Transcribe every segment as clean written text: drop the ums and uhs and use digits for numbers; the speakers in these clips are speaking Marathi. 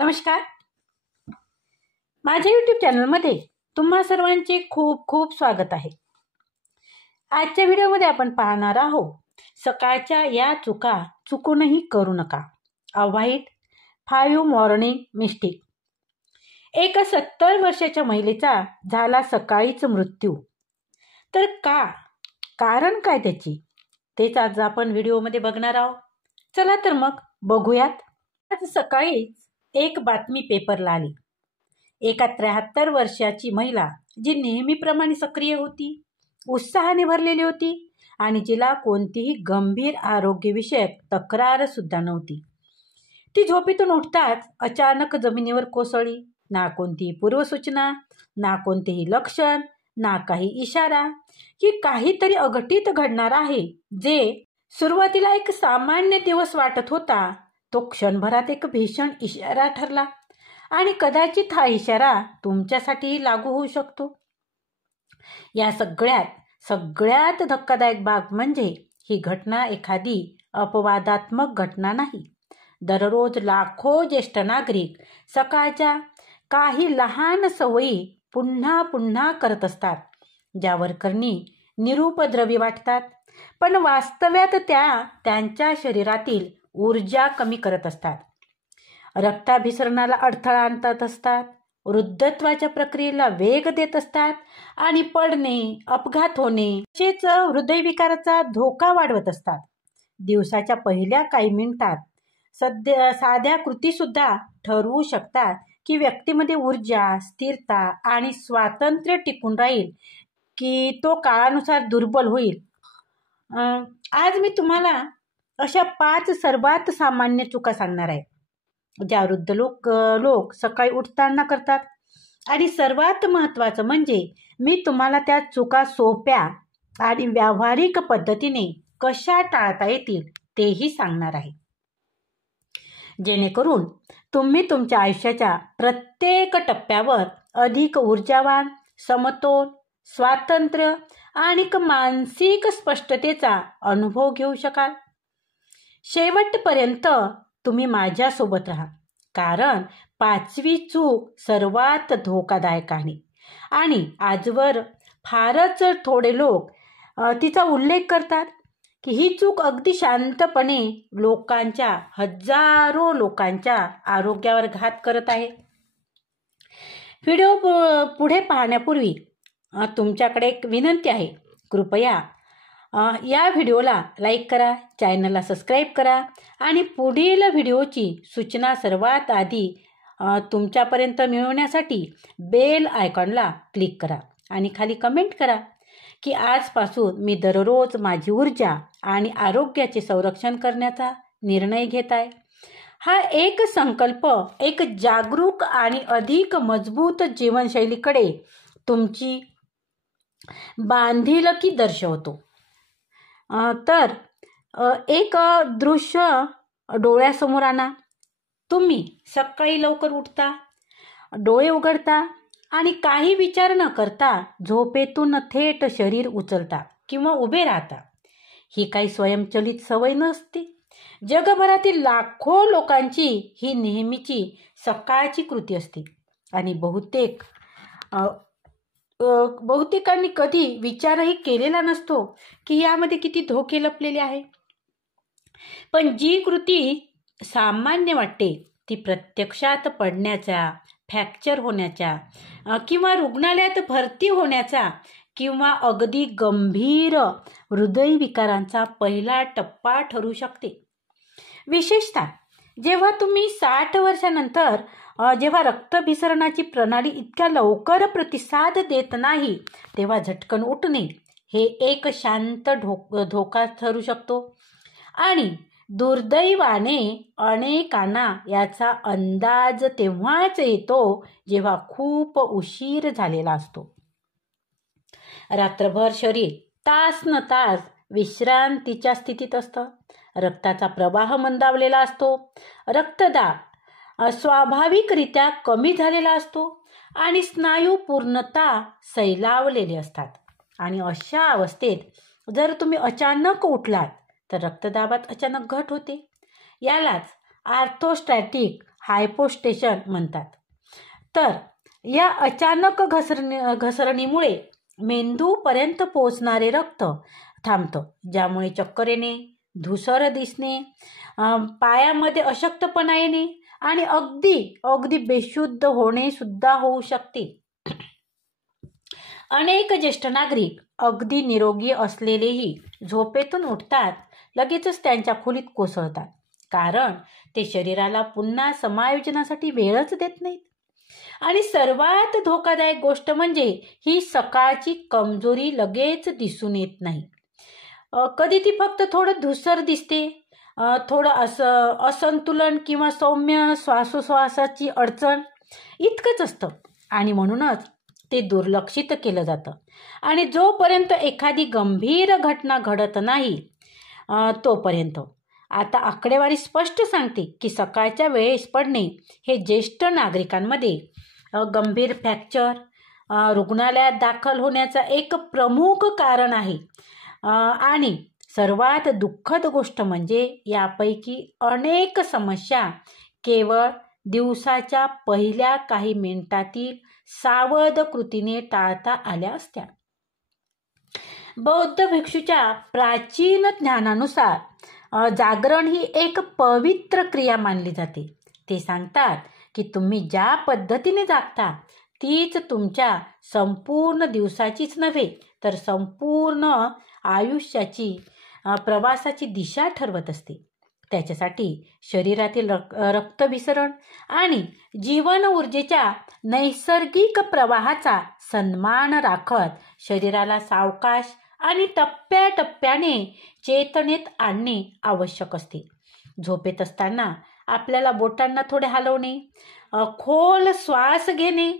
नमस्कार. माझ्या यूट्यूब चॅनलमध्ये तुम्हा सर्वांचे खूप खूप स्वागत आहे. आजच्या व्हिडिओमध्ये आपण पाहणार आहोत सकाळच्या या चुका चुकूनही करू नका. Avoid 5 morning mistake. एक 70 वर्षाच्या महिलेचा झाला सकाळीच मृत्यू. तर कारण काय त्याची, तेच आज आपण व्हिडिओमध्ये बघणार आहोत. चला तर मग बघूयात. आज सकाळीच एक बातमी पेपरला आली. एका 73 वर्षाची महिला जी नेहमीप्रमाणे सक्रिय होती, उत्साहाने भरलेली होती आणि जिला कोणतीही गंभीर आरोग्यविषयक तक्रार सुद्धा नव्हती. ती झोपेतून उठताच अचानक जमिनीवर कोसळली. ना कोणतीही पूर्वसूचना, ना कोणतेही लक्षण, ना काही इशारा की काहीतरी अघटित घडणार आहे. जे सुरुवातीला एक सामान्य दिवस वाटत होता, तो क्षणभरात एक भीषण इशारा ठरला आणि कदाचित हा इशारा तुमच्यासाठीही लागू होऊ शकतो. या सगळ्यात धक्कादायक बाब म्हणजे ही घटना एखादी अपवादात्मक घटना नाही. दररोज लाखो ज्येष्ठ नागरिक सकाळच्या काही लहान सवयी पुन्हा पुन्हा करत असतात, ज्यावर करणी निरुपद्रवी वाटतात, पण वास्तव्यात त्या त्यांच्या शरीरातील ऊर्जा कमी करत असतात, रक्ताभिसरणाला अडथळा आणत असतात, वृद्धत्वाच्या प्रक्रियेला वेग देत असतात आणि पडणे, अपघात होणे तसेच हृदयविकाराचा धोका वाढवत असतात. दिवसाच्या पहिल्या काही मिनिटात साध्या कृतीसुद्धा ठरवू शकतात की व्यक्तीमध्ये ऊर्जा, स्थिरता आणि स्वातंत्र्य टिकून राहील की तो काळानुसार दुर्बल होईल. आज मी तुम्हाला अशा 5 सर्वात सामान्य चुका सांगणार आहे, ज्या वृद्ध लोक सकाळी उठताना करतात. आणि सर्वात महत्त्वाचं म्हणजे मी तुम्हाला त्या चुका सोप्या आणि व्यावहारिक पद्धतीने कशा टाळता येतील तेही सांगणार आहे, जेणेकरून तुम्ही तुमच्या आयुष्याच्या प्रत्येक टप्प्यावर अधिक ऊर्जावान, समतोल, स्वातंत्र्य आणि मानसिक स्पष्टतेचा अनुभव घेऊ शकाल. शेवटपर्यंत तुम्ही माझ्यासोबत राहा, कारण 5वी चूक सर्वात धोकादायक आहे आणि आजवर फारच थोडे लोक तिचा उल्लेख करतात की ही चूक अगदी शांतपणे हजारो लोकांच्या आरोग्यावर घात करत आहे. व्हिडिओ पुढे पाहण्यापूर्वी तुमच्याकडे एक विनंती आहे. कृपया या व्हिडिओला लाईक करा, चॅनलला सबस्क्राईब करा आणि पुढील व्हिडिओची सूचना सर्वात आधी तुमच्यापर्यंत मिळवण्यासाठी बेल आयकॉनला क्लिक करा आणि खाली कमेंट करा की आजपासून मी दररोज माझी ऊर्जा आणि आरोग्याचे संरक्षण करण्याचा निर्णय घेत आहे. हा एक संकल्प एक जागरूक आणि अधिक मजबूत जीवनशैलीकडे तुमची बांधिलकी दर्शवतो. तर एक दृश्य डोळ्यासमोर आणा. तुम्ही सकाळी लवकर उठता, डोळे उघडता आणि काही विचार न करता झोपेतून थेट शरीर उचलता किंवा उभे राहता. ही काही स्वयंचलित सवय नसते. जगभरातील लाखो लोकांची ही नेहमीची सकाळची कृती असते आणि बहुतेकांनी कधी विचारही केलेला नसतो की यामध्ये किती धोके लपलेले आहे. पण जी कृती सामान्य वाटते ती प्रत्यक्षात पडण्याचा, फ्रॅक्चर होण्याचा किंवा रुग्णालयात भरती होण्याचा किंवा अगदी गंभीर हृदयविकारांचा पहिला टप्पा ठरू शकते. विशेषतः जेव्हा तुम्ही 60 वर्षानंतर जेव्हा रक्तभिसरणाची प्रणाली इतक्या लवकर प्रतिसाद देत नाही, तेव्हा झटकन उठणे हे एक शांत धोका ठरू शकतो. आणि दुर्दैवाने अनेकांना याचा अंदाज तेव्हाच येतो जेव्हा खूप उशीर झालेला असतो. रात्रभर शरीर तास न तास विश्रांतीच्या स्थितीत असतं. रक्ताचा प्रवाह मंदावलेला असतो, रक्तदाब स्वाभाविकरित्या कमी झालेला असतो आणि स्नायू पूर्णतः सैलावलेले असतात. आणि अशा अवस्थेत जर तुम्ही अचानक उठलात तर रक्तदाबात अचानक घट होते. यालाच ऑर्थोस्टॅटिक हायपोस्टेशन म्हणतात. तर या अचानक घसरणीमुळे मेंदूपर्यंत पोहोचणारे रक्त थांबतं, ज्यामुळे चक्कर येणे, धुसर दिसणे, पायामध्ये अशक्तपणा येणे आणि अगदी बेशुद्ध होणे सुद्धा होऊ शकते. अनेक ज्येष्ठ नागरिक अगदी निरोगी असलेलेही झोपेतून उठतात, लगेचच त्यांच्या खोलीत कोसळतात, कारण ते शरीराला पुन्हा समायोजनासाठी वेळच देत नाहीत. आणि सर्वात धोकादायक गोष्ट म्हणजे ही सकाळची कमजोरी लगेच दिसून येत नाही. कधी ती फक्त थोडं धुसर दिसते, थोडं असंतुलन किंवा सौम्य श्वासोश्वासाची अडचण इतकंच असतं. आणि म्हणूनच ते दुर्लक्षित केलं जातं. आणि जोपर्यंत एखादी गंभीर घटना घडत नाही तोपर्यंत. आता आकडेवारी स्पष्ट सांगते की सकाळच्या वेळेस पडणे हे ज्येष्ठ नागरिकांमध्ये गंभीर फ्रॅक्चर, रुग्णालयात दाखल होण्याचा एक प्रमुख कारण आहे. आणि सर्वात दुःखद गोष्ट म्हणजे यापैकी अनेक समस्या केवळ दिवसाच्या पहिल्या काही मिनिटातील सावध कृतीने टाळता आल्या असत्या. बौद्ध भिक्षूच्या प्राचीन ज्ञानानुसार जागरण ही एक पवित्र क्रिया मानली जाते. ते सांगतात की तुम्ही ज्या पद्धतीने जागता तीच तुमच्या संपूर्ण दिवसाचीच नव्हे तर संपूर्ण आयुष्याची प्रवासाची दिशा ठरवत असते. त्याच्यासाठी शरीरातील रक्तभिसरण आणि जीवन ऊर्जेच्या नैसर्गिक प्रवाहाचा सन्मान राखत शरीराला सावकाश आणि टप्प्याटप्प्याने चेतनेत आणणे आवश्यक असते. झोपेत असताना आपल्याला बोटांना थोडे हलवणे, खोल श्वास घेणे,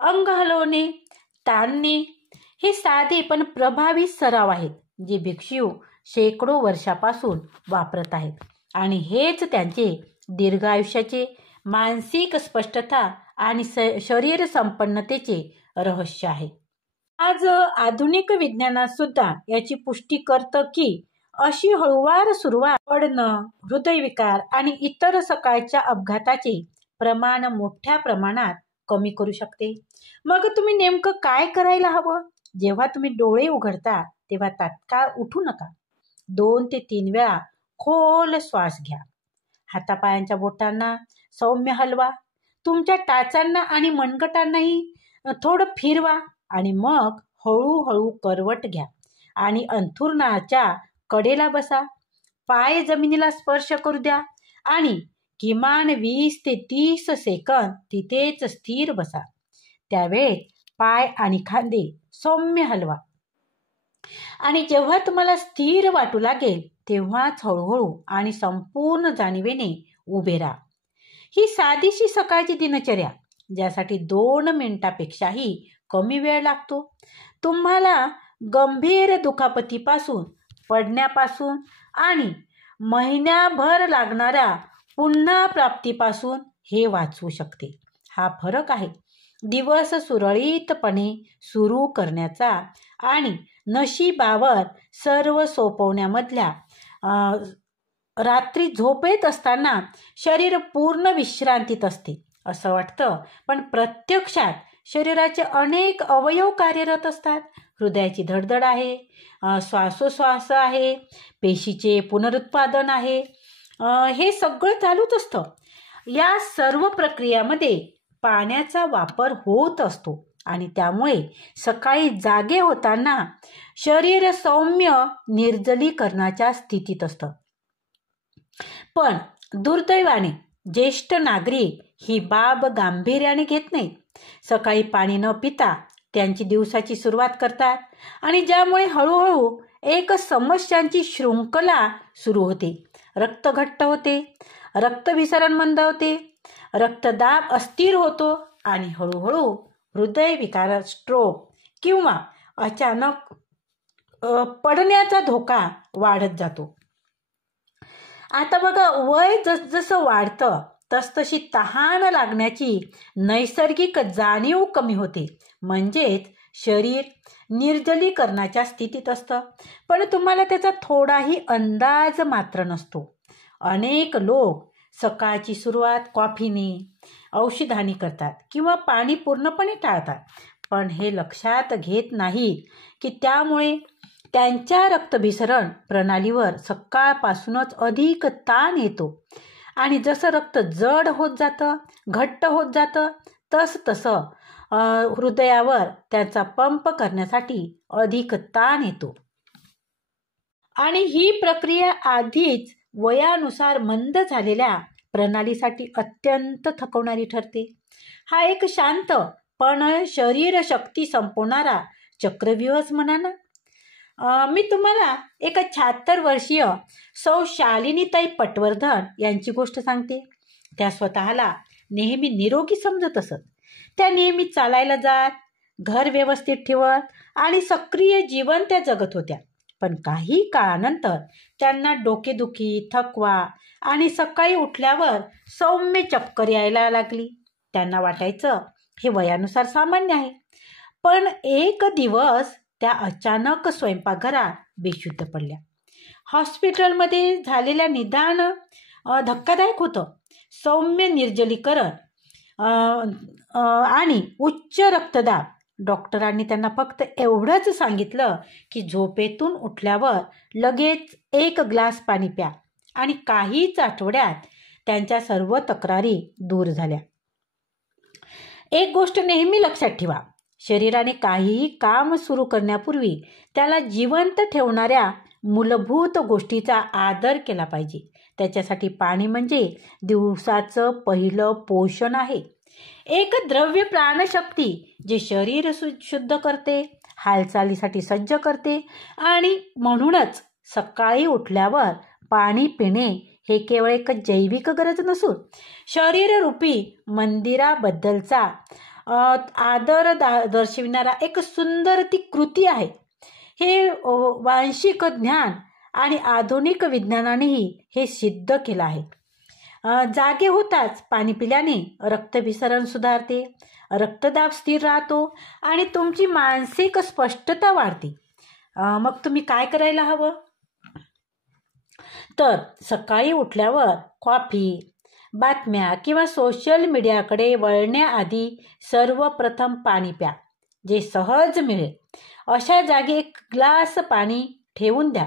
अंग हलवणे, ताणणे हे साधे पण प्रभावी सराव आहेत जे भिक्षू शेकडो वर्षापासून वापरत आहेत. आणि हेच त्यांचे दीर्घायुष्याचे, मानसिक स्पष्टता आणि शरीर संपन्नतेचे रहस्य आहे. आज आधुनिक विज्ञानात सुद्धा याची पुष्टी करतं की अशी हळूवार सुरुवात पडणं, हृदयविकार आणि इतर सकाळच्या अपघाताचे प्रमाण मोठ्या प्रमाणात कमी करू शकते. मग तुम्ही नेमकं काय करायला हवं? जेव्हा तुम्ही डोळे उघडता तेव्हा तात्काळ उठू नका. 2 ते 3 वेळा खोल श्वास घ्या. हातापायांच्या बोटांना सौम्य हलवा. तुमच्या टाचांना आणि मनगटांनाही थोडं फिरवा आणि मग हळूहळू करवट घ्या आणि अंथरुणाच्या कडेला बसा. पाय जमिनीला स्पर्श करू द्या आणि किमान 20 ते 30 सेकंद तिथेच स्थिर बसा. त्यावेळेत पाय आणि खांदे सौम्य हलवा आणि जेव्हा तुम्हाला स्थिर वाटू लागेल तेव्हाच हळूहळू आणि संपूर्ण जाणीवेने उभे राहा. ही साधीशी सकाळची दिनचर्या ज्यासाठी 2 मिनिटापेक्षाही कमी वेळ लागतो, तुम्हाला गंभीर दुखापतीपासून, पडण्यापासून आणि महिन्याभर लागणाऱ्या पुन्हा प्राप्तीपासून हे वाचवू शकते. हा फरक आहे दिवस सुरळीतपणे सुरू करण्याचा आणि नशिबावर सर्व सोपवण्यामधल्या. रात्री झोपेत असताना शरीर पूर्ण विश्रांतीत असते असं वाटतं, पण प्रत्यक्षात शरीराचे अनेक अवयव कार्यरत असतात. हृदयाची धडधड आहे, श्वासोश्वास आहे, पेशीचे पुनरुत्पादन आहे, हे सगळं चालूच असतं. या सर्व प्रक्रियामध्ये पाण्याचा वापर होत असतो आणि त्यामुळे सकाळी जागे होताना शरीर सौम्य निर्जलीकरणाच्या स्थितीत असतं. पण दुर्दैवाने ज्येष्ठ नागरिक ही बाब गांभीर्याने घेत नाहीत. सकाळी पाणी न पिता त्यांची दिवसाची सुरुवात करतात आणि ज्यामुळे हळूहळू एक समस्यांची शृंखला सुरू होते. रक्त घट्ट होते, रक्तभिसरण मंद होते, रक्तदाब अस्थिर होतो आणि हळूहळू हृदयविकार, स्ट्रोक किंवा अचानक पडण्याचा धोका वाढत जातो. आता बघा, वय जसजसं वाढतं तसतशी तहान लागण्याची नैसर्गिक जाणीव कमी होते. म्हणजेच शरीर निर्जलीकरणाच्या स्थितीत असतं, पण तुम्हाला त्याचा थोडाही अंदाज मात्र नसतो. अनेक लोक सकाळची सुरुवात कॉफीने, औषधाने करतात किंवा पाणी पूर्णपणे टाळतात. पण हे लक्षात घेत नाहीत की त्यामुळे त्यांच्या रक्तभिसरण प्रणालीवर सकाळपासूनच अधिक ताण येतो आणि जसं रक्त जड होत जातं, घट्ट होत जातं, तसं हृदयावर त्याचा पंप करण्यासाठी अधिक ताण येतो. आणि ही प्रक्रिया आधीच वयानुसार मंद झालेल्या प्रणालीसाठी अत्यंत थकवणारी ठरते. हा एक शांत पण शरीर शक्ती संपवणारा चक्रव्यूहच म्हणा ना. मी तुम्हाला एका 76 वर्षीय सौ शालिनीताई पटवर्धन यांची गोष्ट सांगते. त्या स्वतःला नेहमी निरोगी समजत असत. त्या नेहमी चालायला जात, घर व्यवस्थित ठेवत आणि सक्रिय जीवन त्या जगत होत्या. पण काही काळानंतर त्यांना डोकेदुखी, थकवा आणि सकाळी उठल्यावर सौम्य चक्कर यायला लागली. त्यांना वाटायचं हे वयानुसार सामान्य आहे. पण एक दिवस त्या अचानक स्वयंपाकघरात बेशुद्ध पडल्या. हॉस्पिटलमध्ये झालेल्या निदान धक्कादायक होतं. सौम्य निर्जलीकरण आणि उच्च रक्तदाब. डॉक्टरांनी त्यांना फक्त एवढंच सांगितलं की झोपेतून उठल्यावर लगेच 1 ग्लास पाणी प्या आणि काहीच आठवड्यात त्यांच्या सर्व तक्रारी दूर झाल्या. एक गोष्ट नेहमी लक्षात ठेवा, शरीराने काहीही काम सुरू करण्यापूर्वी त्याला जिवंत ठेवणाऱ्या मूलभूत गोष्टीचा आदर केला पाहिजे. त्याच्यासाठी पाणी म्हणजे दिवसाचं पहिलं पोषण आहे. एक द्रव्य प्राणशक्ती जे शरीर शुद्ध करते, हालचालीसाठी सज्ज करते आणि म्हणूनच सकाळी उठल्यावर पाणी पिणे हे केवळ एक जैविक गरज नसून शरीररूपी मंदिराबद्दलचा आदर दर्शविणारा एक सुंदर ती कृती आहे. हे वांशिक ज्ञान आणि आधुनिक विज्ञानानेही हे सिद्ध केलं आहे. जागे होताच पाणी पिल्याने रक्तभिसरण सुधारते, रक्तदाब स्थिर राहतो आणि तुमची मानसिक स्पष्टता वाढते. मग तुम्ही काय करायला हवं? तर सकाळी उठल्यावर कॉफी, बातम्या किंवा सोशल मीडियाकडे वळण्याआधी सर्वप्रथम पाणी प्या, जे सहज मिळेल. अशा जागी 1 ग्लास पाणी ठेवून द्या.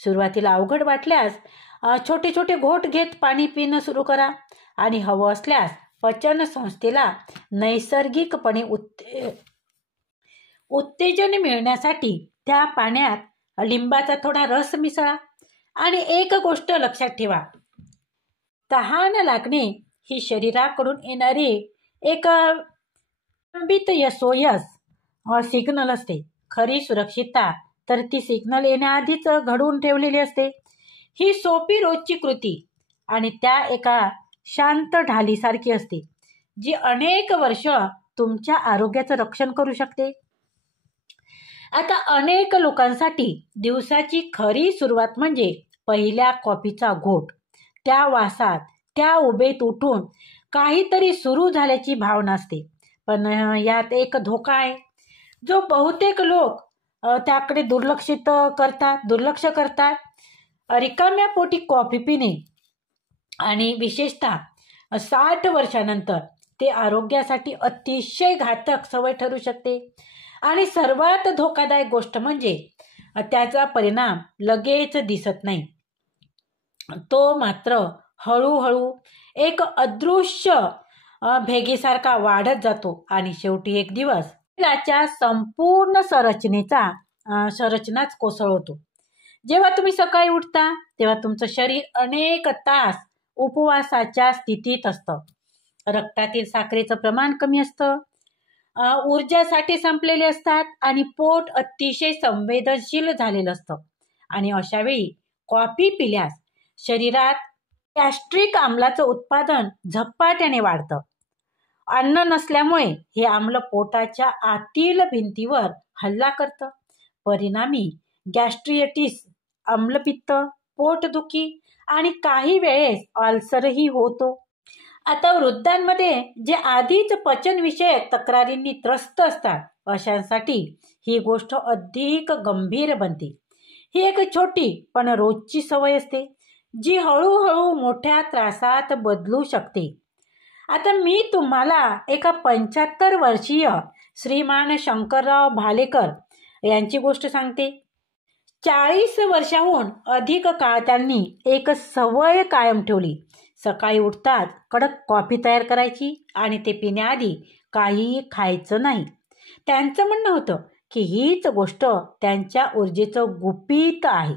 सुरुवातीला अवघड वाटल्यास छोटे छोटे घोट घेत पाणी पिणं सुरू करा आणि हवं असल्यास पचन संस्थेला नैसर्गिकपणे उत्तेजन मिळण्यासाठी त्या पाण्यात लिंबाचा थोडा रस मिसळा. आणि एक गोष्ट लक्षात ठेवा, तहान लागणे ही शरीराकडून येणारी एक विलंबित SOS सिग्नल असते. खरी सुरक्षितता तर ती सिग्नल येण्याआधीच घडवून ठेवलेली असते. ही सोपी रोजची कृती आणि त्या एका शांत ढालीसारखी असते, जी अनेक वर्ष तुमच्या आरोग्याचं रक्षण करू शकते. आता अनेक लोकांसाठी दिवसाची खरी सुरुवात म्हणजे पहिल्या कॉफीचा घोट. त्या वासात, त्या उभेत उठून काहीतरी सुरू झाल्याची भावना असते. पण यात एक धोका आहे, जो बहुतेक लोक त्याकडे दुर्लक्ष करतात. रिकाम्या पोटी कॉफी पिणे आणि विशेषतः 60 वर्षानंतर ते आरोग्यासाठी अतिशय घातक सवय ठरू शकते. आणि सर्वात धोकादायक गोष्ट म्हणजे त्याचा परिणाम लगेच दिसत नाही. तो मात्र हळूहळू एक अदृश्य भेगेसारखा वाढत जातो आणि शेवटी एक दिवस शरीराच्या संपूर्ण संरचनाच कोसळतो. जेव्हा तुम्ही सकाळी उठता तेव्हा तुमचं शरीर अनेक तास उपवासाच्या स्थितीत असतं. रक्तातील साखरेचं प्रमाण कमी असतं, ऊर्जासाठी संपलेले असतात आणि पोट अतिशय संवेदनशील झालेलं असतं. आणि अशा वेळी कॉफी पिल्यास शरीरात गॅस्ट्रिक आम्लाचं उत्पादन झपाट्याने वाढतं. अन्न नसल्यामुळे हे आम्ल पोटाच्या आतील भिंतीवर हल्ला करतं. परिणामी गॅस्ट्रिटिस, आम्लपित्त, पोटदुखी आणि काही वेळेस अल्सरही होतो. आता वृद्धांमध्ये जे आधीच पचनविषयक तक्रारींनी त्रस्त असतात, अशांसाठी ही गोष्ट अधिक गंभीर बनते. ही एक छोटी पण रोजची सवय असते, जी हळूहळू मोठ्या त्रासात बदलू शकते. आता मी तुम्हाला एका 75 वर्षीय श्रीमान शंकरराव भालेकर यांची गोष्ट सांगते. 40 वर्षाहून अधिक काळ त्यांनी एक सवय कायम ठेवली. सकाळी उठताच कडक कॉफी तयार करायची आणि ते पिण्याआधी काहीही खायचं नाही. त्यांचं म्हणणं होतं की हीच गोष्ट त्यांच्या ऊर्जेचं गुपित आहे.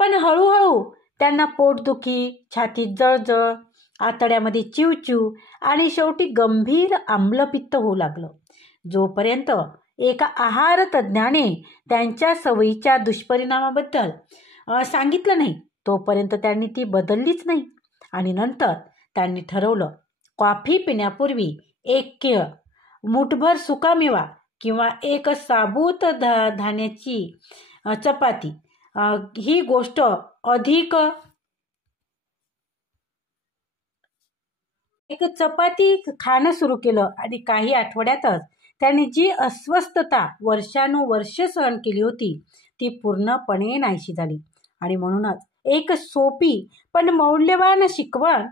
पण हळूहळू त्यांना पोटदुखी, छातीत जळजळ, आतड्यामध्ये चिवचिव आणि शेवटी गंभीर आम्लपित्त होऊ लागलं. जोपर्यंत एका आहार तज्ज्ञाने त्यांच्या सवयीच्या दुष्परिणामाबद्दल सांगितलं नाही तोपर्यंत त्यांनी ती बदललीच नाही. आणि नंतर त्यांनी ठरवलं, कॉफी पिण्यापूर्वी एक केळ, मुठभर सुकामेवा किंवा एक साबूत धान्याची चपाती ही गोष्ट अधिक एक चपाती खाणं सुरू केलं. आणि काही आठवड्यातच त्यांनी जी अस्वस्थता वर्षानुवर्ष सहन केली होती ती पूर्णपणे नाहीशी झाली. आणि म्हणूनच एक सोपी पण मौल्यवान शिकवण,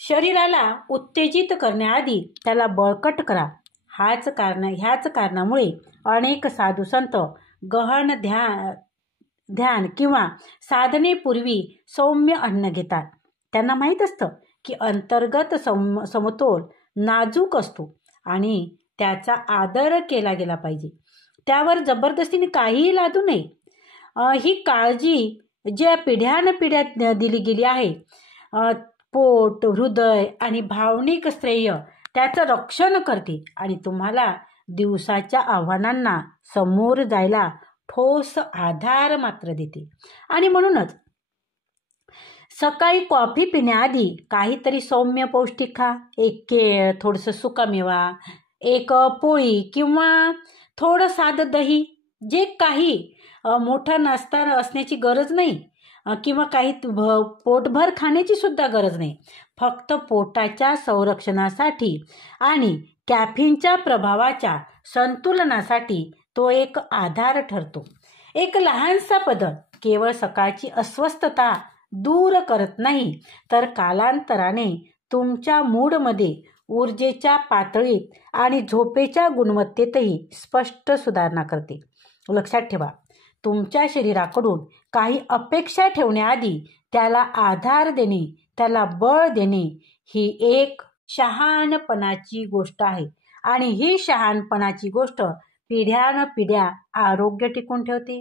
शरीराला उत्तेजित करण्याआधी त्याला बळकट करा. ह्याच कारणामुळे अनेक साधू संत गहन ध्यान किंवा साधनेपूर्वी सौम्य अन्न घेतात. त्यांना माहीत असतं की अंतर्गत समतोल नाजूक असतो आणि त्याचा आदर केला गेला पाहिजे. त्यावर जबरदस्तीने काहीही लादू नये. ही काळजी ज्या पिढ्यानपिढ्या दिली गेली आहे, पोट, हृदय आणि भावनिक स्थैर्य त्याचं रक्षण करते आणि तुम्हाला दिवसाच्या आव्हानांना समोर जायला ठोस आधार मात्र देते. आणि म्हणूनच सकाळी कॉफी पिण्याआधी काहीतरी सौम्य पौष्टिक खा. एक केळ, थोडंसं सुकामेवा, एक पोळी किंवा थोडं साधं दही. जे काही मोठा नाश्ता असण्याची गरज नाही किंवा काही पोटभर खाण्याची सुद्धा गरज नाही. फक्त पोटाच्या संरक्षणासाठी आणि कॅफीनच्या प्रभावाच्या संतुलनासाठी तो एक आधार ठरतो. एक लहानसा बदल केवळ सकाळची अस्वस्थता दूर करत नाही तर कालांतराने तुमच्या मूडमध्ये, ऊर्जेच्या पातळीत आणि झोपेच्या गुणवत्तेतही स्पष्ट सुधारणा करते. लक्षात ठेवा, तुमच्या शरीराकडून काही अपेक्षा ठेवण्याआधी त्याला आधार देणे, त्याला बळ देणे ही एक शहाणपणाची गोष्ट आहे. आणि ही शहाणपणाची गोष्ट पिढ्यानपिढ्या आरोग्य टिकून ठेवते.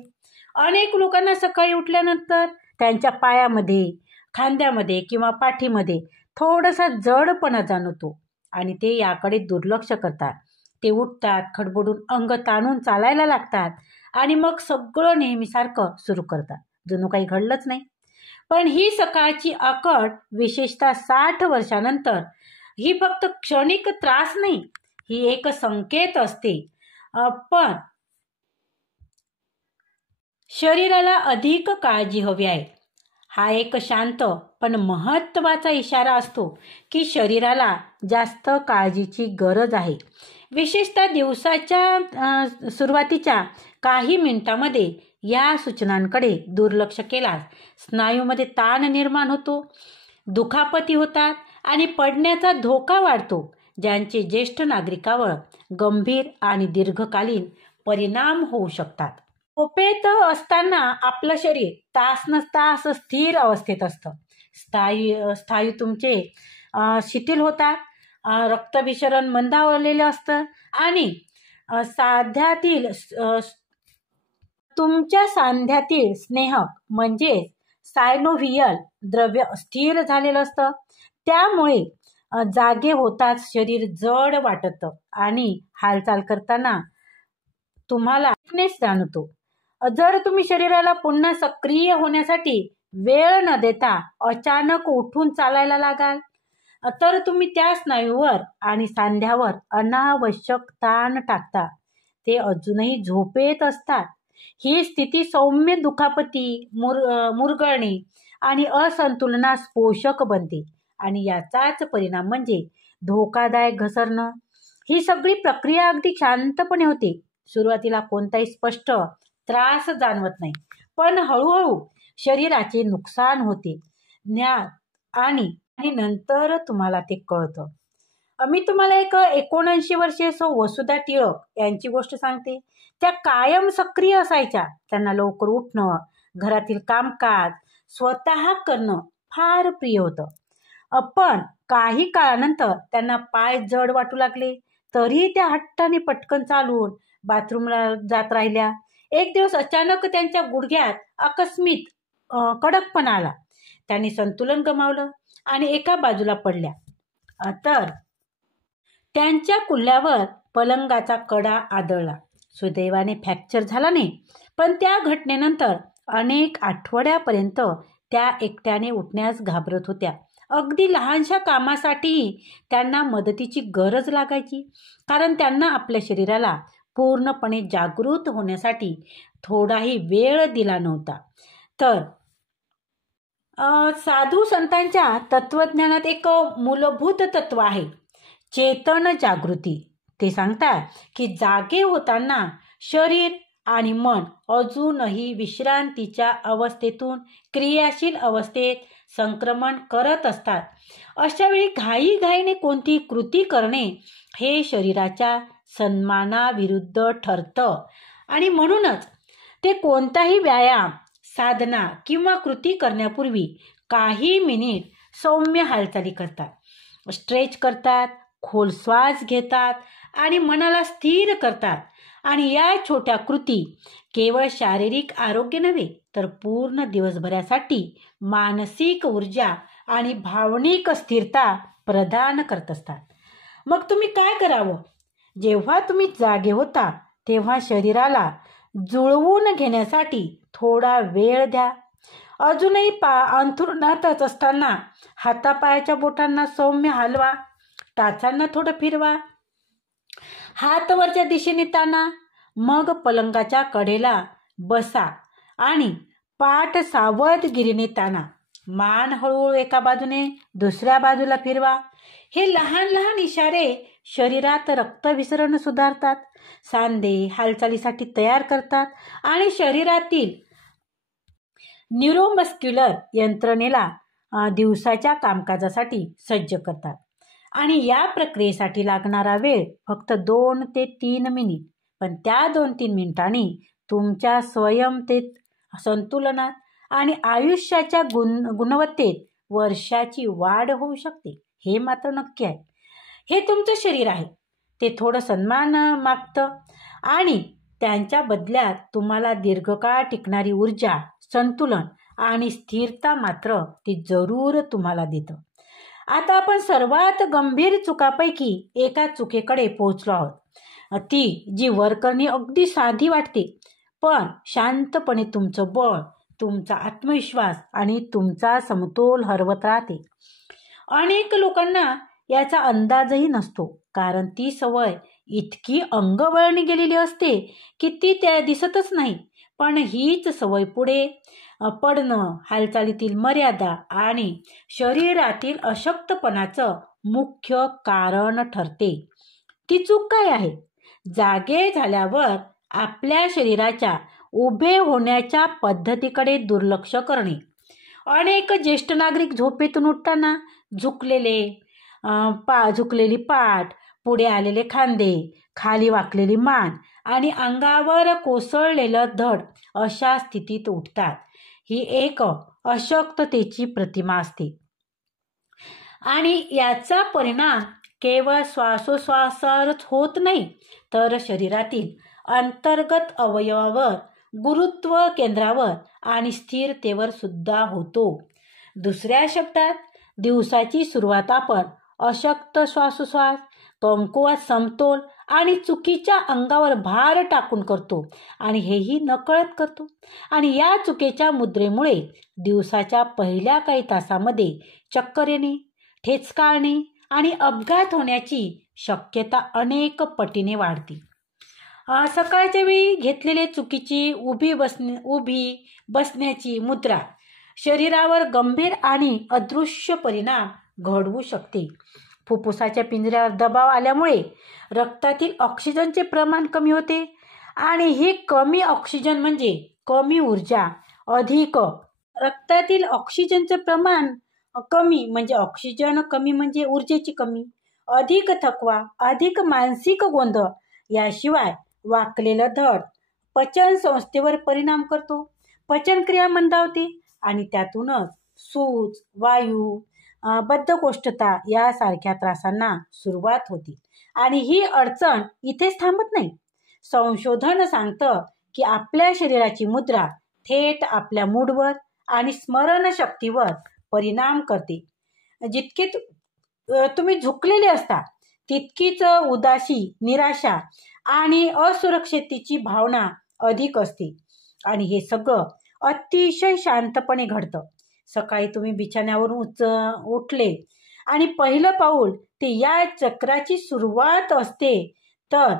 अनेक लोकांना सकाळी उठल्यानंतर त्यांच्या पायामध्ये, खांद्यामध्ये किंवा पाठीमध्ये थोडासा जडपणा जाणवतो आणि ते याकडे दुर्लक्ष करतात. ते उठतात, खडबडून अंग ताणून चालायला लागतात आणि मग सगळं नेहमीसारखं सुरू करतात, जणू काही घडलंच नाही. पण ही सकाळची आकड, विशेषतः 60 वर्षानंतर, ही फक्त क्षणिक त्रास नाही, ही एक संकेत असते. पण शरीराला अधिक काळजी हवी आहे. हा एक शांत पण महत्त्वाचा इशारा असतो की शरीराला जास्त काळजीची गरज आहे. विशेषतः दिवसाच्या सुरुवातीच्या काही मिनिटांमध्ये या सूचनांकडे दुर्लक्ष केल्यास स्नायूमध्ये ताण निर्माण होतो, दुखापती होतात आणि पडण्याचा धोका वाढतो, ज्यांचे ज्येष्ठ नागरिकांवर गंभीर आणि दीर्घकालीन परिणाम होऊ शकतात. झोपेत असताना आपलं शरीर तास स्थिर अवस्थेत असतं. स्थायू तुमचे शिथिल होतात, रक्तभिसरण मंदावलेलं असतं आणि तुमच्या सांध्यातील स्नेहक म्हणजे सायनोव्हियल द्रव्य स्थिर झालेलं असतं. त्यामुळे जागे होताच शरीर जड वाटतं आणि हालचाल करताना तुम्हाला फिटनेस जाणवतो. जर तुम्ही शरीराला पुन्हा सक्रिय होण्यासाठी वेळ न देता अचानक उठून चालायला लागाल तर तुम्ही त्या स्नायूवर आणि सांध्यावर अनावश्यक ताण टाकता. ते अजूनही झोपेत असतात. ही स्थिती सौम्य दुखापती, मुरगळणे आणि असंतुलनास पोषक बनते आणि याचाच परिणाम म्हणजे धोकादायक घसरणं. ही सगळी प्रक्रिया अगदी शांतपणे होते. सुरुवातीला कोणताही स्पष्ट त्रास जाणवत नाही, पण हळूहळू शरीराचे नुकसान होते. ज्ञात आणि नंतर तुम्हाला ते कळतं. मी तुम्हाला एक 79 वर्षीय सौ वसुधा टिळक यांची गोष्ट सांगते. त्या कायम सक्रिय असायच्या. त्यांना लवकर उठणं, घरातील कामकाज स्वतः करणं फार प्रिय होतं. पण काही काळानंतर त्यांना पाय जड वाटू लागले, तरीही त्या हट्टाने पटकन चालून बाथरूमला जात राहिल्या. एक दिवस अचानक त्यांच्या गुडघ्यात आकस्मिक कडकपणा आला. त्यांनी संतुलन गमावलं आणि एका बाजूला पडल्या. तर त्यांच्या कुल्ल्यावर पलंगाचा कडा आदळला. सुदैवाने फ्रॅक्चर झाला नाही, पण त्या घटनेनंतर अनेक आठवड्यापर्यंत त्या एकट्याने उठण्यास घाबरत होत्या. अगदी लहानशा कामासाठीही त्यांना मदतीची गरज लागायची, कारण त्यांना आपल्या शरीराला पूर्णपणे जागृत होण्यासाठी थोडाही वेळ दिला नव्हता. तर साधू संतांच्या तत्वज्ञानात एक मूलभूत तत्व आहे, चेतन जागृती. ते सांगतात की जागे होताना शरीर आणि मन अजूनही विश्रांतीच्या अवस्थेतून क्रियाशील अवस्थेत संक्रमण करत असतात. अशा वेळी घाईघाईने कोणती कृती करणे हे शरीराच्या सन्मानाविरुद्ध ठरतं आणि म्हणूनच ते कोणताही व्यायाम, साधना किंवा कृती करण्यापूर्वी काही मिनिट सौम्य हालचाली करतात, स्ट्रेच करतात, खोल श्वास घेतात आणि मनाला स्थिर करतात. आणि या छोट्या कृती केवळ शारीरिक आरोग्य नव्हे, तर पूर्ण दिवसभरासाठी मानसिक ऊर्जा आणि भावनिक स्थिरता प्रदान करत असतात. मग तुम्ही काय करावं? जेव्हा तुम्ही जागे होता तेव्हा शरीराला जुळवून घेण्यासाठी थोडा वेळ द्या. अजूनही अंथरुणातच असताना हातापायाच्या बोटांना सौम्य हलवा, टाचांना थोडं फिरवा, हात वरच्या दिशेने ताणा. मग पलंगाच्या कडेला बसा आणि पाठ सावधगिरीने ताणा. मान हळूहळू एका बाजूने दुसऱ्या बाजूला फिरवा. हे लहान लहान इशारे शरीरात रक्तविसरण सुधारतात, सांधे हालचालीसाठी तयार करतात आणि शरीरातील न्यूरोमस्क्युलर यंत्रणेला दिवसाच्या कामकाजासाठी सज्ज करतात. आणि या प्रक्रियेसाठी लागणारा वेळ फक्त 2 ते 3 मिनिट. पण त्या 2-3 मिनिटांनी तुमच्या स्वयंतेत, संतुलनात आणि आयुष्याच्या गुणवत्तेत वर्षाची वाढ होऊ शकते. हे मात्र नक्की आहे. हे तुमचं शरीर आहे, ते थोडं सन्मान मागतं आणि त्यांच्या बदल्यात तुम्हाला दीर्घकाळ टिकणारी ऊर्जा, संतुलन आणि स्थिरता मात्र ती जरूर तुम्हाला देतं. आता आपण सर्वात गंभीर चुकापैकी एका चुकीकडे पोहोचलो आहोत. ती जी वर करणे अगदी साधी वाटते, पण शांतपणे तुमचं बळ, तुमचा आत्मविश्वास आणि तुमचा समतोल हरवत राहते. अनेक लोकांना याचा अंदाजही नसतो, कारण ती सवय इतकी अंगवळणी गेलेली असते की ती त्या दिसतच नाही. पण हीच सवय पुढे पडणं, हालचालीतील मर्यादा आणि शरीरातील अशक्तपणाचं मुख्य कारण ठरते. ती चूक काय आहे? जागे झाल्यावर आपल्या शरीराच्या उभे होण्याच्या पद्धतीकडे दुर्लक्ष करणे. अनेक ज्येष्ठ नागरिक झोपेतून उठताना झुकलेली पाठ, पुढे आलेले खांदे, खाली वाकलेली मान आणि अंगावर कोसळलेलं धड अशा स्थितीत उठतात. ही एक अशक्ततेची प्रतिमा असते आणि याचा परिणाम केवळ श्वासोश्वासावरच होत नाही, तर शरीरातील अंतर्गत अवयवावर, गुरुत्व केंद्रावर आणि स्थिरतेवर सुद्धा होतो. दुसऱ्या शब्दात, दिवसाची सुरुवात आपण अशक्त श्वासोश्वास, कमकुवत समतोल आणि चुकीच्या अंगावर भार टाकून करतो आणि हेही नकळत करतो. आणि या चुकीच्या मुद्रेमुळे दिवसाच्या पहिल्या काही तासामध्ये चक्कर येणे, ठेचकाळणे आणि अपघात होण्याची शक्यता अनेक पटीने वाढते. सकाळच्या वेळी घेतलेली चुकीची उभी बसण्याची मुद्रा शरीरावर गंभीर आणि अदृश्य परिणाम घडवू शकते. फुफ्फुसाच्या पिंजऱ्यावर दबाव आल्यामुळे रक्तातील ऑक्सिजनचे प्रमाण कमी होते आणि ही कमी ऑक्सिजन म्हणजे कमी ऊर्जा, अधिक रक्तातील ऑक्सिजनचं प्रमाण कमी, म्हणजे ऑक्सिजन कमी म्हणजे ऊर्जेची कमी, अधिक थकवा, अधिक मानसिक गोंधळ, याशिवाय वाकलेलं धड पचन संस्थेवर परिणाम करतो. पचनक्रिया मंदावते आणि त्यातूनच सूज, वायू, बद्धकोष्ठता यासारख्या त्रासांना सुरुवात होती. आणि ही अडचण इथेच थांबत नाही. संशोधन सांगतं की आपल्या शरीराची मुद्रा थेट आपल्या मूडवर आणि स्मरणशक्तीवर परिणाम करते. जितके तुम्ही झुकलेले असता तितकीच उदासी, निराशा आणि असुरक्षिततेची भावना अधिक असते. आणि हे सगळं अतिशय शांतपणे घडतं. सकाळी तुम्ही बिछाण्यावरून उठले आणि पहिलं पाऊल ते या चक्राची सुरुवात असते. तर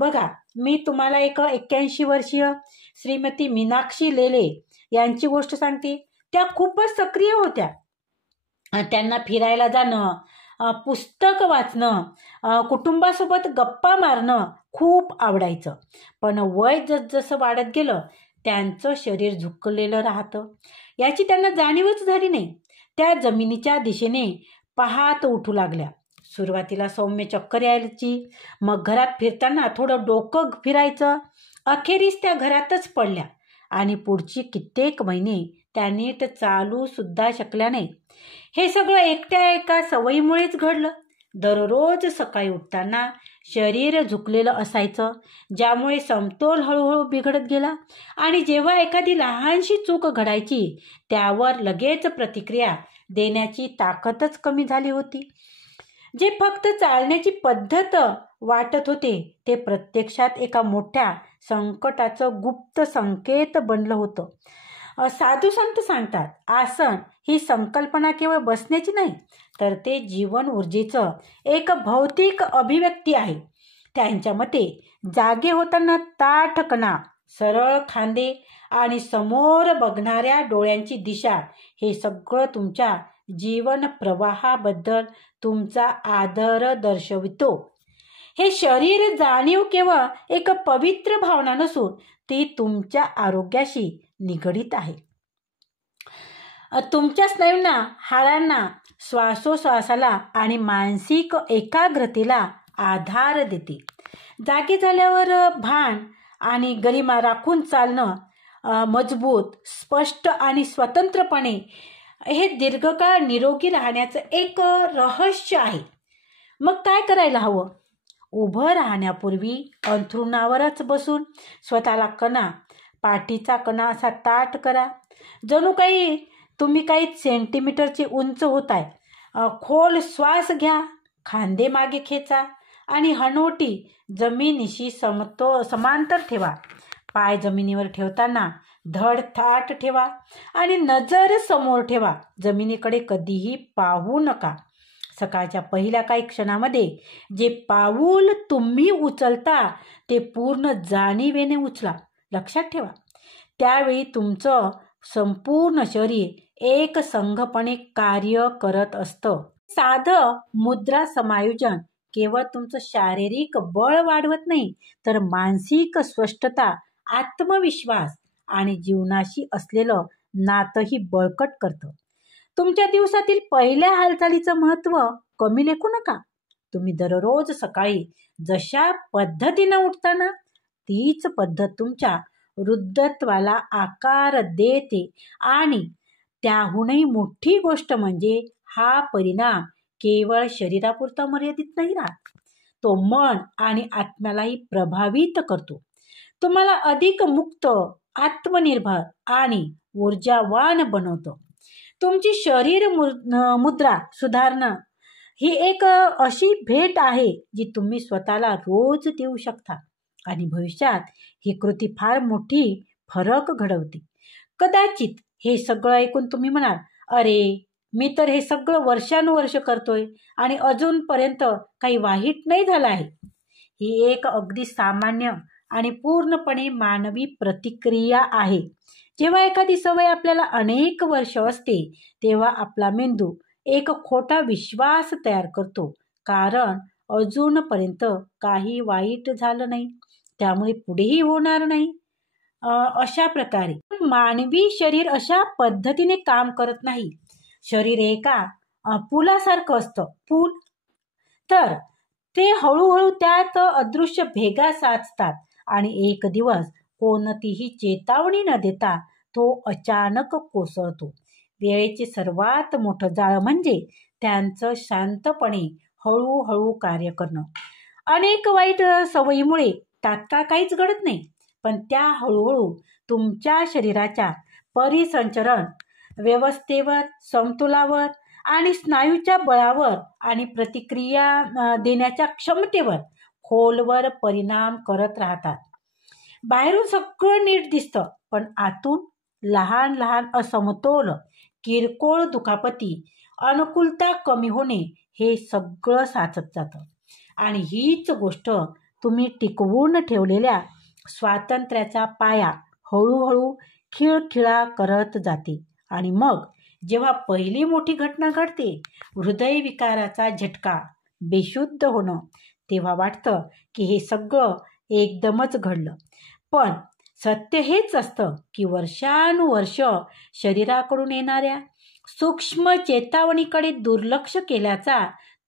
बघा, मी तुम्हाला एक 81 वर्षीय श्रीमती मीनाक्षी लेले यांची गोष्ट सांगते. त्या खूपच सक्रिय होत्या. त्यांना फिरायला जाणं, पुस्तक वाचणं, कुटुंबासोबत गप्पा मारणं खूप आवडायचं. पण वय जसं वाढत गेलं त्यांचं शरीर झुकलेलं राहतं याची त्यांना जाणीवच झाली नाही. त्या जमिनीच्या दिशेने पाहत उठू लागल्या. सुरुवातीला सौम्य चक्कर यायची, मग घरात फिरताना थोडं डोकं फिरायचं. अखेरीस त्या घरातच पडल्या आणि पुढची कित्येक महिने त्या नीट चालू सुद्धा शकल्या नाही. हे सगळं एकट्या एका सवयीमुळेच घडलं. दररोज सकाळी उठताना शरीर झुकलेलं असायचं, ज्यामुळे समतोल हळूहळू बिघडत गेला. आणि जेव्हा एखादी लहानशी चूक घडायची त्यावर लगेच प्रतिक्रिया देण्याची ताकदच कमी झाली होती. जे फक्त चालण्याची पद्धत वाटत होते ते प्रत्यक्षात एका मोठ्या संकटाचं गुप्त संकेत बनलं होतं. साधू संत सांगतात, आसन ही संकल्पना केवळ बसण्याची नाही, तर ते जीवन ऊर्जेचं एक भौतिक अभिव्यक्ती आहे. त्यांच्या मते जागे होताना ताठ कणा, सरळ खांदे आणि समोर बघणाऱ्या डोळ्यांची दिशा हे सगळं तुमच्या जीवन प्रवाहाबद्दल तुमचा आदर दर्शवितो. हे शरीर जाणीव केवळ एक पवित्र भावना नसून ती तुमच्या आरोग्याशी निगडीत आहे. तुमच्या स्नायूंना, हाडांना, श्वासोश्वासाला आणि मानसिक एकाग्रतेला आधार देते. जागे झाल्यावर भान आणि गरिमा राखून चालणं, मजबूत, स्पष्ट आणि स्वतंत्रपणे, हे दीर्घकाळ निरोगी राहण्याचं एक रहस्य आहे. मग काय करायला हवं? उभं राहण्यापूर्वी अंथरुणावरच बसून स्वतःला कणा, पाठीचा कणा असा ताठ करा, जणू काही तुम्ही काही सेंटीमीटरचे उंच होताय. खोल श्वास घ्या, खांदे मागे खेचा आणि हनवटी जमिनीशी समांतर ठेवा. पाय जमिनीवर ठेवताना धड थाट ठेवा आणि नजर समोर ठेवा. जमिनीकडे कधीही पाहू नका. सकाळच्या पहिल्या काही क्षणामध्ये जे पाऊल तुम्ही उचलता ते पूर्ण जाणीवेने उचला. लक्षात ठेवा, त्यावेळी तुमचं संपूर्ण शरीर एक संघपणे कार्य करत असतं. साधं मुद्रा समायोजन केवळ तुमचं शारीरिक बळ वाढवत नाही, तर मानसिक स्पष्टता, आत्मविश्वास आणि जीवनाशी असलेलं नातंही बळकट करतं. तुमच्या दिवसातील पहिल्या हालचालीचं महत्त्व कमी लेखू नका. तुम्ही दररोज सकाळी जशा पद्धतीनं उठताना तीच पद्धत तुमच्या वृद्धत्वाला आकार देते. आणि त्याहूनही मोठी गोष्ट म्हणजे हा परिणाम केवळ शरीरापुरता मर्यादित नाही राहत, तो मन आणि आत्म्यालाही प्रभावित करतो. तुम्हाला अधिक मुक्त, आत्मनिर्भर आणि ऊर्जावान बनवतो. तुमची शरीर मुद्रा सुधारणं ही एक अशी भेट आहे जी तुम्ही स्वतःला रोज देऊ शकता आणि भविष्यात ही कृती फार मोठी फरक घडवते. कदाचित हे सगळं ऐकून तुम्ही म्हणाल, अरे मी तर हे सगळं वर्षानुवर्ष करतोय आणि अजूनपर्यंत काही वाईट नाही झालं आहे. ही एक अगदी सामान्य आणि पूर्णपणे मानवी प्रतिक्रिया आहे. जेव्हा एखादी सवय आपल्याला अनेक वर्ष असते तेव्हा आपला मेंदू एक खोटा विश्वास तयार करतो, कारण अजूनपर्यंत काही वाईट झालं नाही, त्यामुळे पुढेही होणार नाही. अशा प्रकारे मानवी शरीर अशा पद्धतीने काम करत नाही. शरीर एका पुलासारखं असतं. पूल तर ते हळूहळू त्यात अदृश्य भेगा साचतात आणि एक दिवस कोणतीही चेतावणी न देता तो अचानक कोसळतो. वेळेचे सर्वात मोठं जाळं म्हणजे त्यांचं शांतपणे हळूहळू कार्य करणं. अनेक वाईट सवयीमुळे तात्काळ काहीच घडत नाही, पण त्या हळूहळू तुमच्या शरीराच्या परिसंचरण व्यवस्थेवर, समतोलावर आणि स्नायूच्या बळावर आणि प्रतिक्रिया देण्याच्या क्षमतेवर खोलवर परिणाम करत राहतात. बाहेरून सगळं नीट दिसतं, पण आतून लहान लहान असमतोल, किरकोळ दुखापती, अनुकूलता कमी होणे हे सगळं साचत जातं. आणि हीच गोष्ट तुम्ही टिकवून ठेवलेल्या स्वातंत्र्याचा पाया हळूहळू खिळखिळा करत जाते. आणि मग जेव्हा पहिली मोठी घटना घडते, हृदयविकाराचा झटका, बेशुद्ध होणं, तेव्हा वाटतं की हे सगळं एकदमच घडलं. पण सत्य हेच असतं की वर्षानुवर्ष शरीराकडून येणाऱ्या सूक्ष्म चेतावणीकडे दुर्लक्ष केल्याचा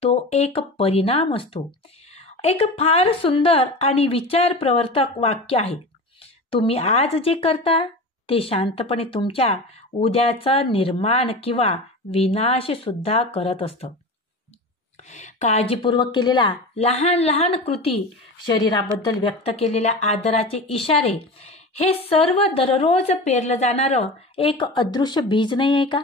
तो एक परिणाम असतो. एक फार सुंदर आणि विचारप्रवर्तक वाक्य आहे, तुम्ही आज जे करता ते शांतपणे तुमच्या उद्याचा निर्माण किंवा विनाश सुद्धा करत असतं. काळजीपूर्वक केलेल्या लहान लहान कृती, शरीराबद्दल व्यक्त केलेल्या आदराचे इशारे, हे सर्व दररोज पेरलं जाणारं एक अदृश्य बीज नाही आहे का?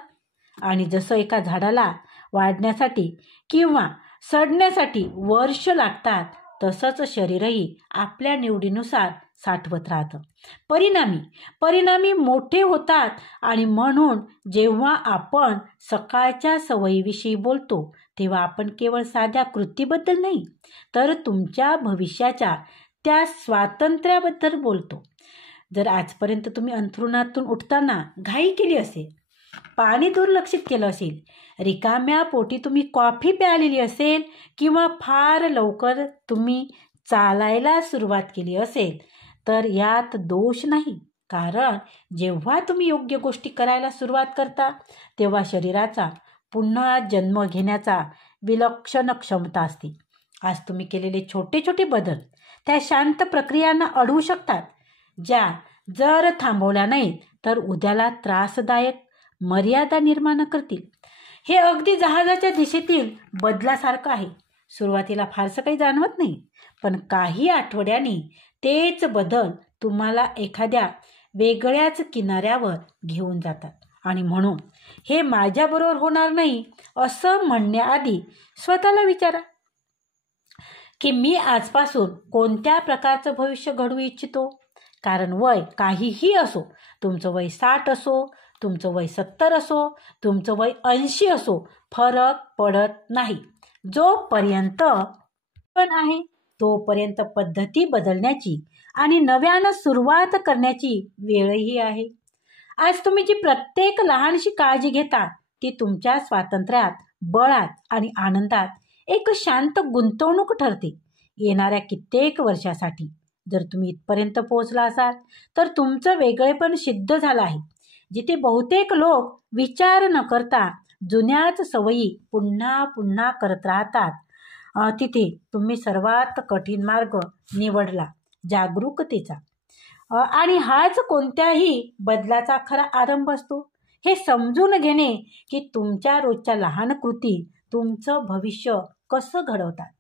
आणि जसं एका झाडाला वाढण्यासाठी किंवा सडण्यासाठी वर्ष लागतात, तसंच शरीरही आपल्या निवडीनुसार साठवत राहतं. परिणामी मोठे होतात. आणि म्हणून जेव्हा आपण सकाळच्या सवयीविषयी बोलतो, तेव्हा आपण केवळ साध्या कृतीबद्दल नाही, तर तुमच्या भविष्याच्या त्या स्वातंत्र्याबद्दल बोलतो. जर आजपर्यंत तुम्ही अंथरुणातून उठताना घाई केली असेल, पाणी दुर्लक्षित केलं असेल, रिकाम्या पोटी तुम्ही कॉफी प्यालेली असेल किंवा फार लवकर तुम्ही चालायला सुरुवात केली असेल, तर यात दोष नाही. कारण जेव्हा तुम्ही योग्य गोष्टी करायला सुरुवात करता, तेव्हा शरीराचा पुन्हा जन्म घेण्याचा विलक्षण क्षमता असते. आज तुम्ही केलेले छोटे छोटे बदल त्या शांत प्रक्रियांना अडवू शकतात, ज्या जर थांबवल्या नाहीत तर उद्याला त्रासदायक मर्यादा निर्माण करतील. हे अगदी जहाजाच्या दिशेतील बदलासारखं आहे. सुरुवातीला फारसं काही जाणवत नाही, पण काही आठवड्यांनी तेच बदल तुम्हाला एखाद्या वेगळ्याच किनाऱ्यावर घेऊन जातात. आणि म्हणून हे माझ्याबरोबर होणार नाही असं म्हणण्याआधी स्वतःला विचारा की मी आजपासून कोणत्या प्रकारचं भविष्य घडवू इच्छितो. कारण वय काहीही असो, तुमचं वय 60 असो, तुमचं वय 70 असो, तुमचं वय 80 असो, फरक पडत नाही. जोपर्यंत पण आहे तोपर्यंत पद्धती बदलण्याची आणि नव्यानं सुरुवात करण्याची वेळही आहे. आज तुम्ही जी प्रत्येक लहानशी काळजी घेता, ती तुमच्या स्वातंत्र्यात, बळात आणि आनंदात एक शांत गुंतवणूक ठरते येणाऱ्या कित्येक वर्षासाठी. जर तुम्ही इथपर्यंत पोहोचला असाल तर तुमचं वेगळेपण सिद्ध झालं आहे. जिथे बहुतेक लोक विचार न करता जुन्याच सवयी पुन्हा पुन्हा करत राहतात, तिथे तुम्ही सर्वात कठीण मार्ग निवडला, जागरूकतेचा. आणि हाच कोणत्याही बदलाचा खरा आरंभ असतो. हे समजून घेणे की तुमच्या रोजच्या लहान कृती तुमचं भविष्य कसं घडवतात,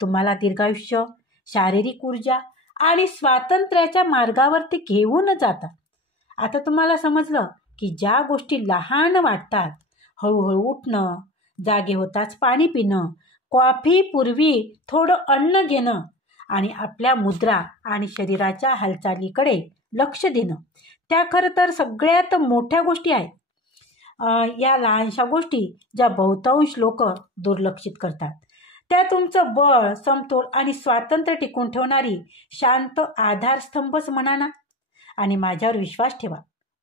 तुम्हाला दीर्घायुष्य, शारीरिक ऊर्जा आणि स्वातंत्र्याच्या मार्गावरती घेऊन जातात. आता तुम्हाला समजलं की ज्या गोष्टी लहान वाटतात, हळूहळू उठणं, जागे होताच पाणी पिणं, कॉफीपूर्वी थोडं अन्न घेणं आणि आपल्या मुद्रा आणि शरीराच्या हालचालीकडे लक्ष देणं, त्या खरं तर सगळ्यात मोठ्या गोष्टी आहेत. या लहानशा गोष्टी ज्या बहुतांश लोक दुर्लक्षित करतात, त्या तुमचं बळ, समतोल आणि स्वातंत्र्य टिकून ठेवणारी शांत आधारस्तंभच म्हणा ना. आणि माझ्यावर विश्वास ठेवा,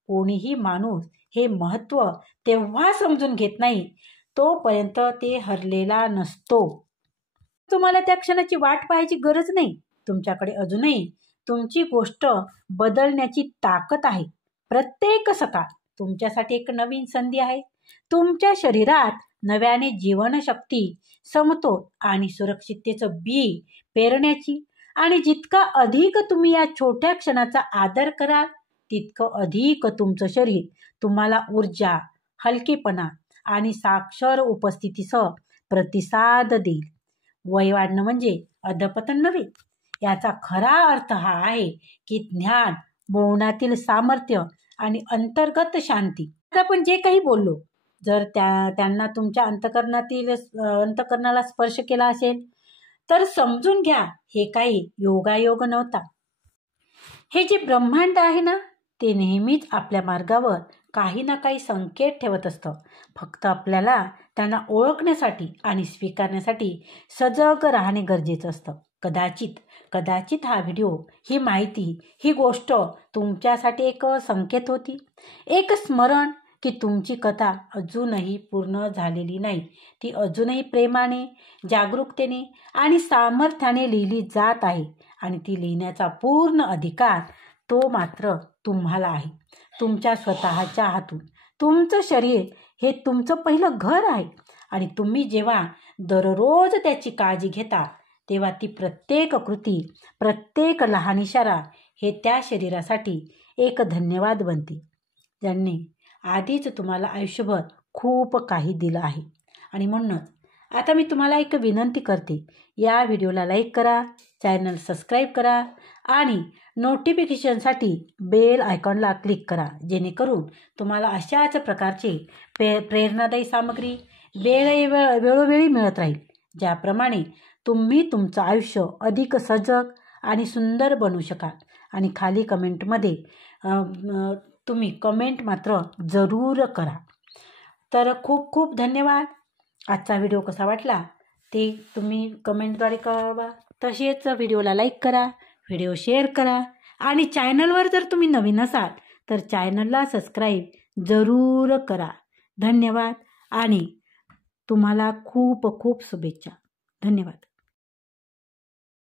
कोणीही माणूस हे महत्त्व तेव्हा समजून घेत नाही तोपर्यंत ते हरलेला नसतो. तुम्हाला त्या क्षणाची वाट पाहायची गरज नाही. तुमच्याकडे अजूनही तुमची गोष्ट बदलण्याची ताकद आहे. प्रत्येक सकाळ तुमच्यासाठी एक नवीन संधी आहे. तुमच्या शरीरात नव्याने जीवनशक्ती, समतोल आणि सुरक्षिततेचं बी पेरण्याची. आणि जितका अधिक तुम्ही या छोट्या क्षणाचा आदर कराल, तितकं अधिक तुमचं शरीर तुम्हाला ऊर्जा, हलकेपणा आणि साक्षर उपस्थितीसह प्रतिसाद देईल. वय वाढणं म्हणजे अधपतन नव्हे. याचा खरा अर्थ हा आहे की ज्ञान, मौनातील सामर्थ्य आणि अंतर्गत शांती. आता आपण जे काही बोललो, जर त्यांना तुमच्या अंतःकरणाला स्पर्श केला असेल तर समजून घ्या, हे काही योगायोग नव्हता. हे जे ब्रह्मांड आहे ना, ते नेहमीच आपल्या मार्गावर काही ना काही संकेत ठेवत असतं. फक्त आपल्याला त्यांना ओळखण्यासाठी आणि स्वीकारण्यासाठी सजग राहणे गरजेचं असतं. कदाचित हा व्हिडिओ, ही माहिती, ही गोष्ट तुमच्यासाठी एक संकेत होती, एक स्मरण की तुमची कथा अजूनही पूर्ण झालेली नाही. ती अजूनही प्रेमाने, जागरूकतेने आणि सामर्थ्याने लिहिली जात आहे. आणि ती लिहिण्याचा पूर्ण अधिकार तो मात्र तुम्हाला आहे, तुमच्या स्वतःच्या हातून. तुमचं शरीर हे तुमचं पहिलं घर आहे आणि तुम्ही जेव्हा दररोज त्याची काळजी घेता, तेव्हा ती प्रत्येक कृती, प्रत्येक लहान इशारा हे त्या शरीरासाठी एक धन्यवाद बनते, ज्यांनी आधीच तुम्हाला आयुष्यभर खूप काही दिलं आहे. आणि म्हणूनच आता मी तुम्हाला एक विनंती करते, या व्हिडिओला लाईक करा, चॅनल सबस्क्राईब करा आणि नोटिफिकेशनसाठी बेल आयकॉनला क्लिक करा, जेणेकरून तुम्हाला अशाच प्रकारचे प्रेरणादायी सामग्री वेळोवेळी मिळत राहील, ज्याप्रमाणे तुम्ही तुमचं आयुष्य अधिक सजग आणि सुंदर बनवू शकाल. आणि खाली कमेंटमध्ये तुम्ही कमेंट मात्र जरूर करा. तर खूप खूप धन्यवाद. आजचा व्हिडिओ कसा वाटला ते तुम्ही कमेंटद्वारे कळवा. तसेच व्हिडिओला लाईक करा, व्हिडिओ शेअर करा आणि चॅनलवर जर तुम्ही नवीन असाल तर चॅनलला सबस्क्राईब जरूर करा. धन्यवाद आणि तुम्हाला खूप खूप शुभेच्छा. धन्यवाद.